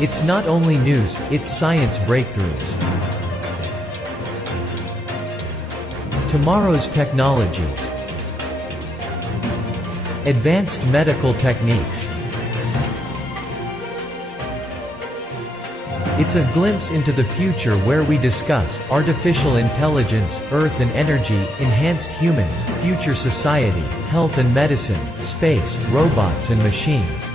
It's not only news, it's science breakthroughs. Tomorrow's technologies. Advanced medical techniques. It's a glimpse into the future where we discuss artificial intelligence, Earth and energy, enhanced humans, future society, health and medicine, space, robots and machines.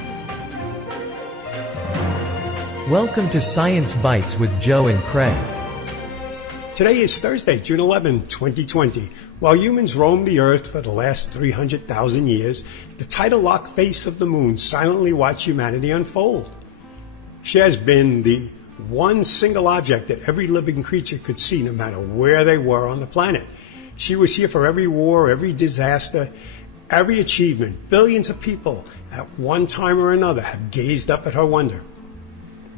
Welcome to Science Bytes with Joe and Craig. Today is Thursday, June 11, 2020. While humans roamed the Earth for the last 300,000 years, the tidal-locked face of the moon silently watched humanity unfold. She has been the one single object that every living creature could see no matter where they were on the planet. She was here for every war, every disaster, every achievement. Billions of people at one time or another have gazed up at her wonder.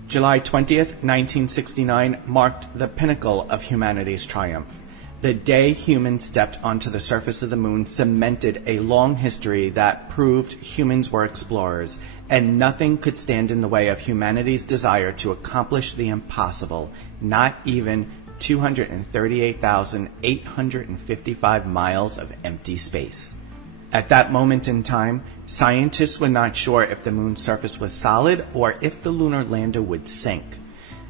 July 20th, 1969 marked the pinnacle of humanity's triumph. The day humans stepped onto the surface of the moon cemented a long history that proved humans were explorers, and nothing could stand in the way of humanity's desire to accomplish the impossible, not even 238,855 miles of empty space. At that moment in time, scientists were not sure if the moon's surface was solid or if the lunar lander would sink.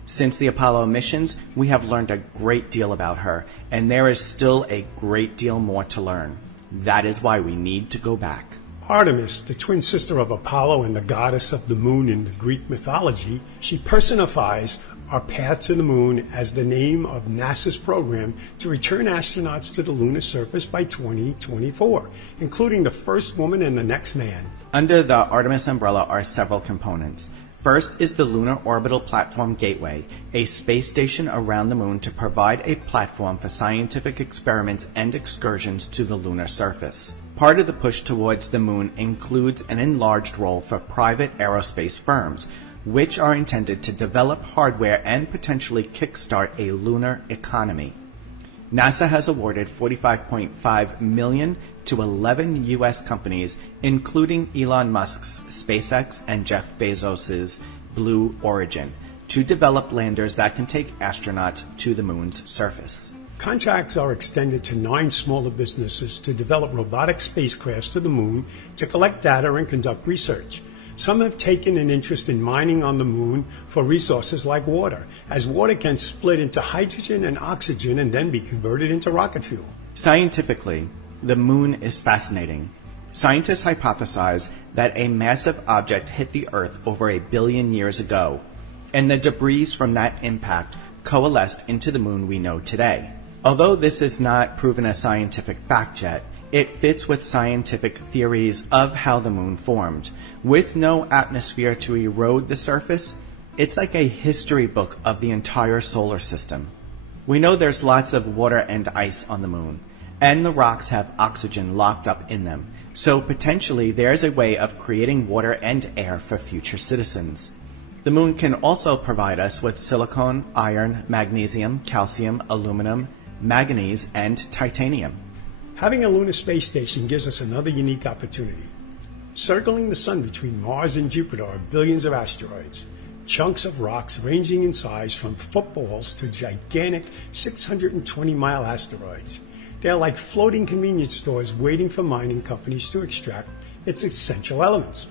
Since the Apollo missions, we have learned a great deal about her, and there is still a great deal more to learn. That is why we need to go back. Artemis, the twin sister of Apollo and the goddess of the moon in the Greek mythology, she personifies our path to the moon as the name of NASA's program to return astronauts to the lunar surface by 2024, including the first woman and the next man. Under the Artemis umbrella are several components. First is the Lunar Orbital Platform Gateway, a space station around the moon to provide a platform for scientific experiments and excursions to the lunar surface. Part of the push towards the moon includes an enlarged role for private aerospace firms, which are intended to develop hardware and potentially kickstart a lunar economy. NASA has awarded $45.5 million to 11 U.S. companies, including Elon Musk's SpaceX and Jeff Bezos's Blue Origin, to develop landers that can take astronauts to the moon's surface. Contracts are extended to 9 smaller businesses to develop robotic spacecrafts to the moon to collect data and conduct research. Some have taken an interest in mining on the moon for resources like water, as water can split into hydrogen and oxygen and then be converted into rocket fuel. Scientifically, the moon is fascinating. Scientists hypothesize that a massive object hit the Earth over 1 billion years ago, and the debris from that impact coalesced into the moon we know today. Although this is not proven a scientific fact yet, it fits with scientific theories of how the moon formed. With no atmosphere to erode the surface, it's like a history book of the entire solar system. We know there's lots of water and ice on the moon, and the rocks have oxygen locked up in them, so potentially there's a way of creating water and air for future citizens. The moon can also provide us with silicon, iron, magnesium, calcium, aluminum, manganese, and titanium. Having a lunar space station gives us another unique opportunity. Circling the sun between Mars and Jupiter are billions of asteroids, chunks of rocks ranging in size from footballs to gigantic 620-mile asteroids. They are like floating convenience stores waiting for mining companies to extract its essential elements.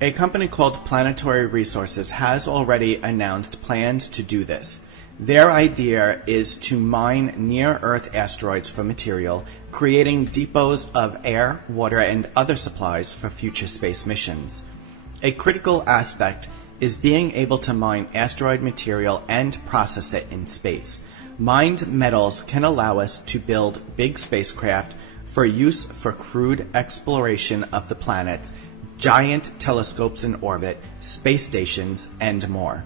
A company called Planetary Resources has already announced plans to do this. Their idea is to mine near-Earth asteroids for material, creating depots of air, water, and other supplies for future space missions. A critical aspect is being able to mine asteroid material and process it in space. Mined metals can allow us to build big spacecraft for use for crewed exploration of the planets, giant telescopes in orbit, space stations, and more.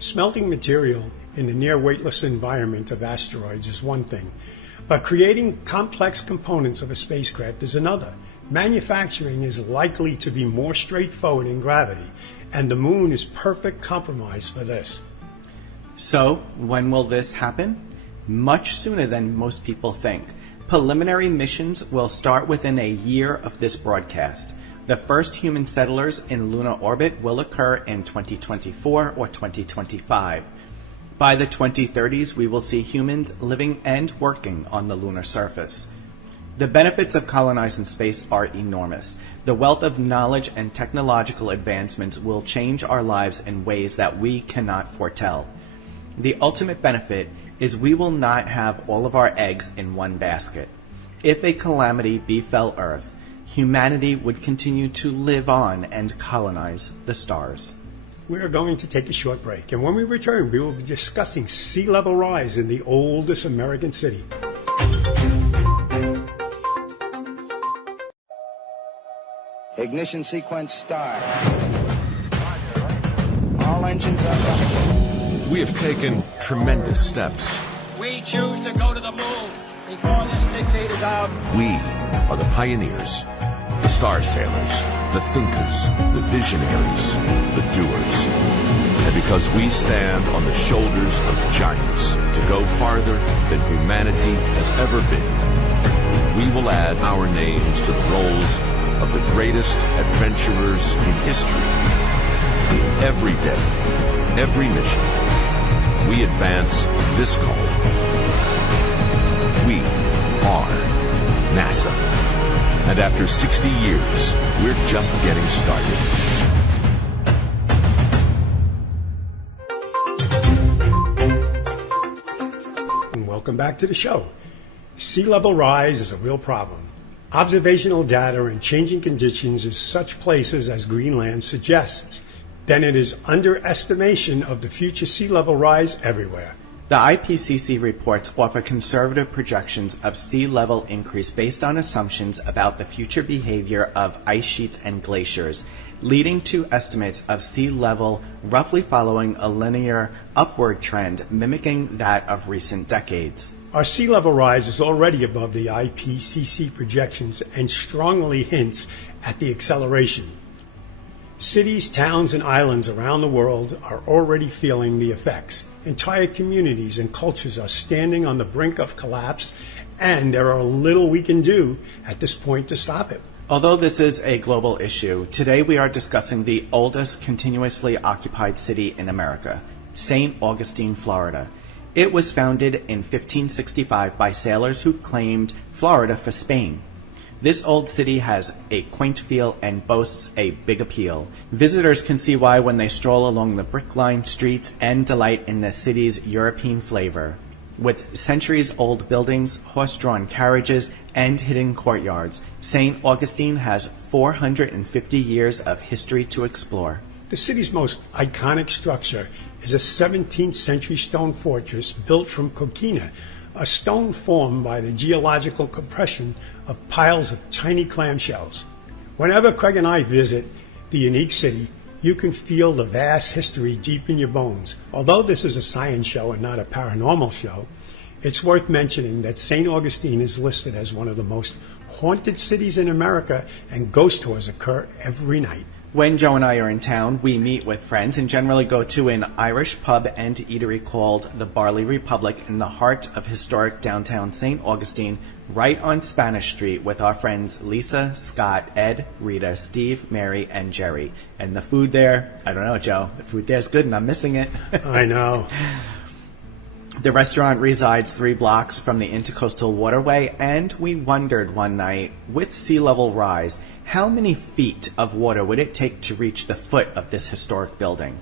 Smelting material in the near weightless environment of asteroids is one thing, but creating complex components of a spacecraft is another. Manufacturing is likely to be more straightforward in gravity, and the moon is perfect compromise for this. So, when will this happen? Much sooner than most people think. Preliminary missions will start within a year of this broadcast. The first human settlers in lunar orbit will occur in 2024 or 2025. By the 2030s, we will see humans living and working on the lunar surface. The benefits of colonizing space are enormous. The wealth of knowledge and technological advancements will change our lives in ways that we cannot foretell. The ultimate benefit is we will not have all of our eggs in one basket. If a calamity befell Earth, humanity would continue to live on and colonize the stars. We are going to take a short break, and when we return, we will be discussing sea level rise in the oldest American city. Ignition sequence start. All engines are running. We have taken tremendous steps. We choose to go to the moon before this decade is out. We are the pioneers, the star sailors, the thinkers, the visionaries, the doers. And because we stand on the shoulders of giants to go farther than humanity has ever been, we will add our names to the rolls of the greatest adventurers in history. Every day, every mission, we advance this calling. We are NASA. And after 60 years, we're just getting started. And welcome back to the show. Sea level rise is a real problem. Observational data and changing conditions in such places as Greenland suggests. Then it is underestimation of the future sea level rise everywhere. The IPCC reports offer conservative projections of sea level increase based on assumptions about the future behavior of ice sheets and glaciers, leading to estimates of sea level roughly following a linear upward trend mimicking that of recent decades. Our sea level rise is already above the IPCC projections and strongly hints at the acceleration. Cities, towns, and islands around the world are already feeling the effects. Entire communities and cultures are standing on the brink of collapse, and there are little we can do at this point to stop it. Although this is a global issue, today we are discussing the oldest continuously occupied city in America, St. Augustine, Florida. It was founded in 1565 by sailors who claimed Florida for Spain. This old city has a quaint feel and boasts a big appeal. Visitors can see why when they stroll along the brick-lined streets and delight in the city's European flavor. With centuries-old buildings, horse-drawn carriages, and hidden courtyards, St. Augustine has 450 years of history to explore. The city's most iconic structure is a 17th century stone fortress built from coquina, a stone formed by the geological compression of piles of tiny clamshells. Whenever Craig and I visit the unique city, you can feel the vast history deep in your bones. Although this is a science show and not a paranormal show, it's worth mentioning that St. Augustine is listed as one of the most haunted cities in America, and ghost tours occur every night. When Joe and I are in town, we meet with friends and generally go to an Irish pub and eatery called the Barley Republic in the heart of historic downtown St. Augustine, right on Spanish Street with our friends Lisa, Scott, Ed, Rita, Steve, Mary, and Jerry. And the food there, I don't know, Joe, the food there's good and I'm missing it. I know. The restaurant resides 3 blocks from the Intercoastal Waterway, and we wondered one night, with sea level rise, how many feet of water would it take to reach the foot of this historic building?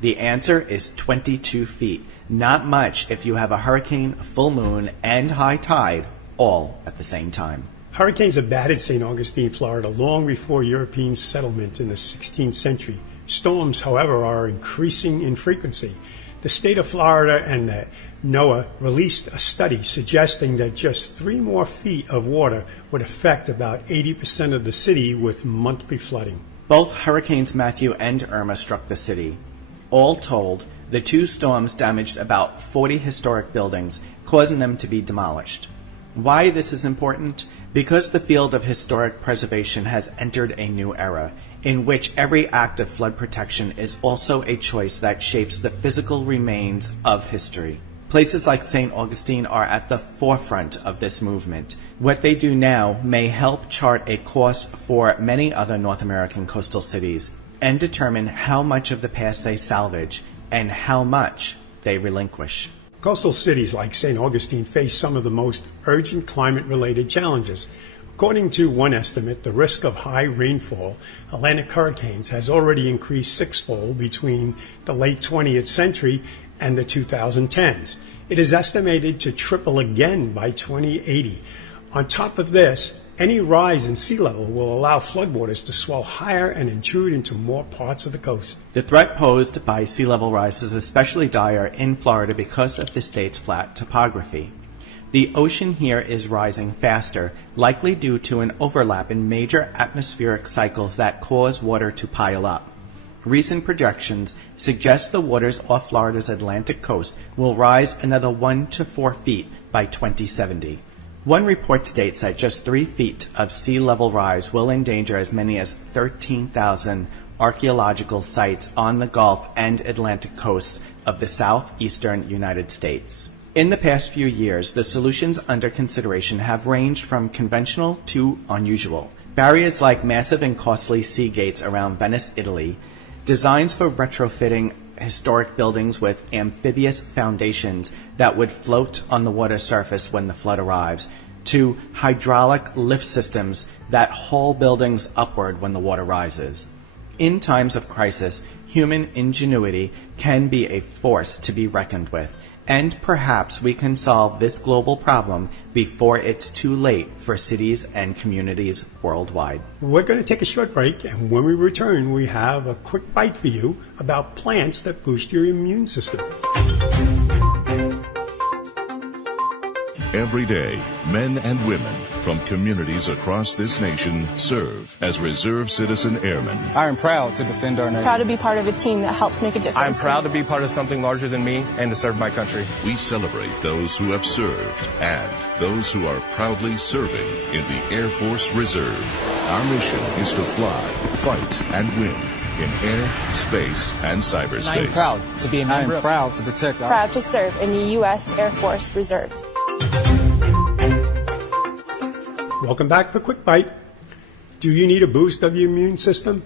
The answer is 22 feet. Not much if you have a hurricane, full moon, and high tide all at the same time. Hurricanes have battered St. Augustine, Florida long before European settlement in the 16th century. Storms, however, are increasing in frequency. The state of Florida and the NOAA released a study suggesting that just 3 more feet of water would affect about 80% of the city with monthly flooding. Both Hurricanes Matthew and Irma struck the city. All told, the 2 storms damaged about 40 historic buildings, causing them to be demolished. Why this is important? Because the field of historic preservation has entered a new era, in which every act of flood protection is also a choice that shapes the physical remains of history. Places like St. Augustine are at the forefront of this movement. What they do now may help chart a course for many other North American coastal cities and determine how much of the past they salvage and how much they relinquish. Coastal cities like St. Augustine face some of the most urgent climate-related challenges. According to one estimate, the risk of high rainfall, Atlantic hurricanes, has already increased sixfold between the late 20th century and the 2010s. It is estimated to triple again by 2080. On top of this, any rise in sea level will allow floodwaters to swell higher and intrude into more parts of the coast. The threat posed by sea level rise is especially dire in Florida because of the state's flat topography. The ocean here is rising faster, likely due to an overlap in major atmospheric cycles that cause water to pile up. Recent projections suggest the waters off Florida's Atlantic coast will rise another 1 to 4 feet by 2070. One report states that just 3 feet of sea level rise will endanger as many as 13,000 archaeological sites on the Gulf and Atlantic coasts of the southeastern United States. In the past few years, the solutions under consideration have ranged from conventional to unusual. Barriers like massive and costly sea gates around Venice, Italy, designs for retrofitting historic buildings with amphibious foundations that would float on the water surface when the flood arrives, to hydraulic lift systems that haul buildings upward when the water rises. In times of crisis, human ingenuity can be a force to be reckoned with, and perhaps we can solve this global problem before it's too late for cities and communities worldwide. We're going to take a short break, and when we return, we have a quick bite for you about plants that boost your immune system. Every day, men and women from communities across this nation serve as reserve citizen airmen. I am proud to defend our nation. Proud to be part of a team that helps make a difference. I am proud to be part of something larger than me and to serve my country. We celebrate those who have served and those who are proudly serving in the Air Force Reserve. Our mission is to fly, fight, and win in air, space, and cyberspace. I am proud to be a member. I am proud to protect our... Proud to serve in the U.S. Air Force Reserve. Welcome back for Quick Bite. Do you need a boost of your immune system?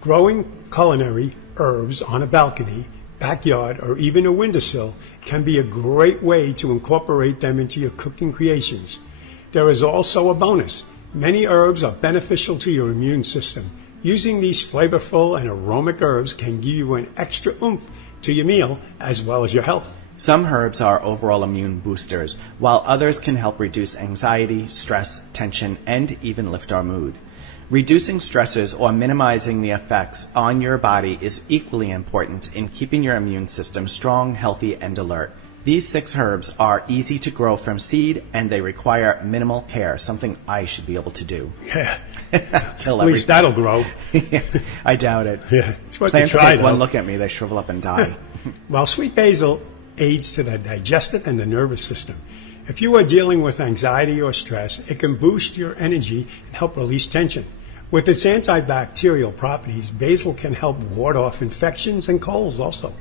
Growing culinary herbs on a balcony, backyard, or even a windowsill can be a great way to incorporate them into your cooking creations. There is also a bonus. Many herbs are beneficial to your immune system. Using these flavorful and aromatic herbs can give you an extra oomph to your meal as well as your health. Some herbs are overall immune boosters, while others can help reduce anxiety, stress, tension, and even lift our mood. Reducing stressors or minimizing the effects on your body is equally important in keeping your immune system strong, healthy, and alert. These 6 herbs are easy to grow from seed, and they require minimal care, something I should be able to do. Yeah. Kill At least that'll grow. I doubt it. Yeah. It's worth Plants a try, take one though. look at me, they shrivel up and die. While sweet basil aids to the digestive and the nervous system, if you are dealing with anxiety or stress, it can boost your energy and help release tension. With its antibacterial properties, basil can help ward off infections and colds also.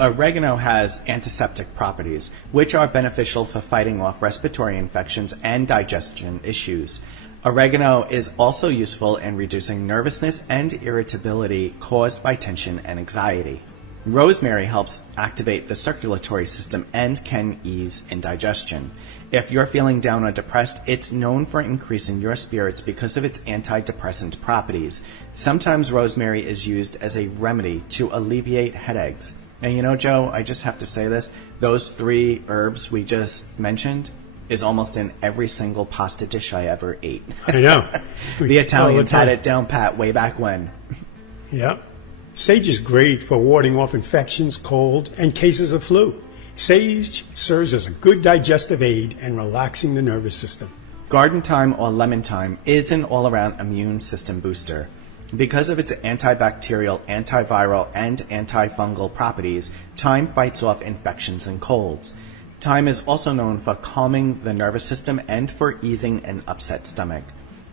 Oregano has antiseptic properties, which are beneficial for fighting off respiratory infections and digestion issues. Oregano is also useful in reducing nervousness and irritability caused by tension and anxiety. Rosemary helps activate the circulatory system and can ease indigestion. If you're feeling down or depressed, it's known for increasing your spirits because of its antidepressant properties. Sometimes rosemary is used as a remedy to alleviate headaches. And you know, Joe, I just have to say this, those 3 herbs we just mentioned is almost in every single pasta dish I ever ate. I know. The Italians had it down pat way back when. Yeah. Sage is great for warding off infections, cold, and cases of flu. Sage serves as a good digestive aid and relaxing the nervous system. Garden thyme or lemon thyme is an all-around immune system booster. Because of its antibacterial, antiviral, and antifungal properties, thyme fights off infections and colds. Thyme is also known for calming the nervous system and for easing an upset stomach.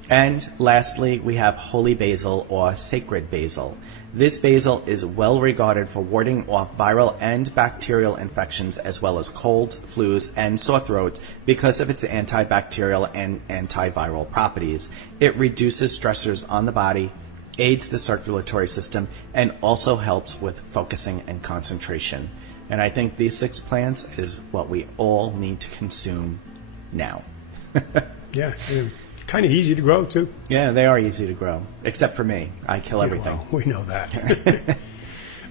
And lastly, we have holy basil or sacred basil. This basil is well regarded for warding off viral and bacterial infections as well as colds, flus, and sore throats because of its antibacterial and antiviral properties. It reduces stressors on the body, aids the circulatory system, and also helps with focusing and concentration. And I think these 6 plants is what we all need to consume now. Yeah, kind of easy to grow, too. Yeah, they are easy to grow, except for me. I kill everything. Well, we know that.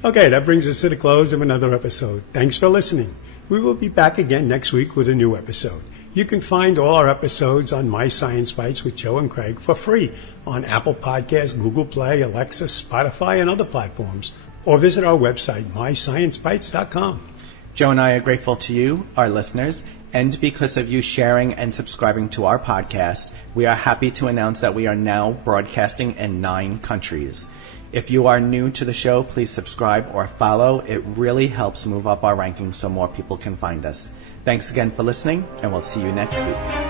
Okay, that brings us to the close of another episode. Thanks for listening. We will be back again next week with a new episode. You can find all our episodes on My Science Bytes with Joe and Craig for free on Apple Podcasts, Google Play, Alexa, Spotify, and other platforms. Or visit our website, mysciencebytes.com. Joe and I are grateful to you, our listeners, and because of you sharing and subscribing to our podcast, we are happy to announce that we are now broadcasting in 9 countries. If you are new to the show, please subscribe or follow. It really helps move up our rankings so more people can find us. Thanks again for listening, and we'll see you next week.